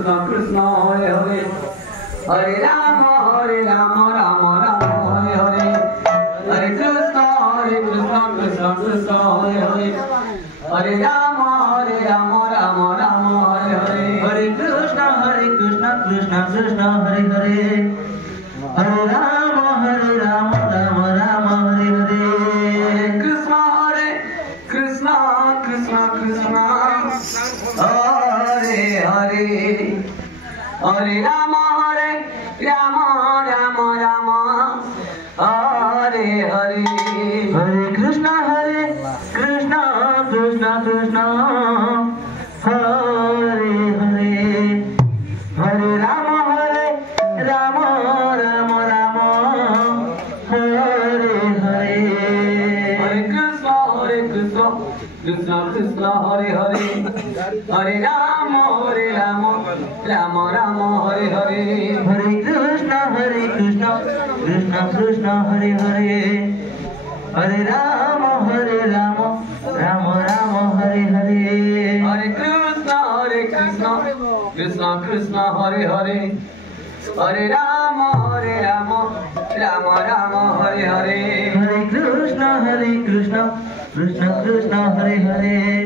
Krishna Krishna Hare Hare Hare Rama Rama Rama Hare Hare Hare Krishna Krishna Krishna Hare Hare Hare Rama Rama Rama Hare Hare Hare Krishna Krishna Krishna Hare Hare Hare Rama Rama Rama Hare Hare Krishna Krishna Krishna Krishna Hare Hare Hare Rama Rama Rama Hare Hare Hare Krishna Krishna Krishna Hare Hare Hare Rama Rama Rama Hare Hare Hare Krishna Krishna Krishna Hare Hare Hare Rama Rama Hare Hare Hare Krishna Krishna Krishna Hare Hare Hare Rama Rama Hare Hare Hare Krishna Krishna Krishna Hare Hare Hare Rama Rama Hare Hare Hare Krishna Krishna Krishna Hare Hare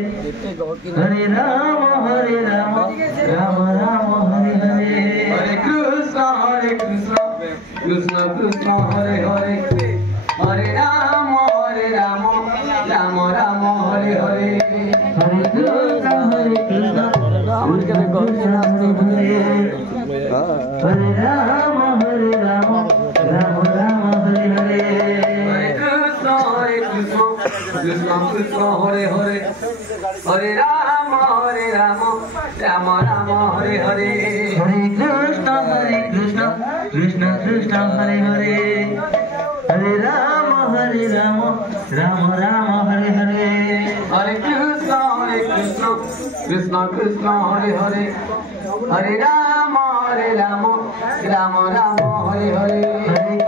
Hare Rama Rama Hare Hare Hare Krishna Krishna Krishna Hare Hare Hare Rama Rama Hare Hare Hare Krishna Krishna Hare Rama Rama Hare Hare Hare Krishna Krishna Krishna Hare Hare Hare Rama Rama Hare Hare Hare Krishna Krishna Hare Hare Hare Rama Rama Hare Hare Hare Krishna Krishna Krishna Hare Hare Hare Rama Rama Hare Hare Hare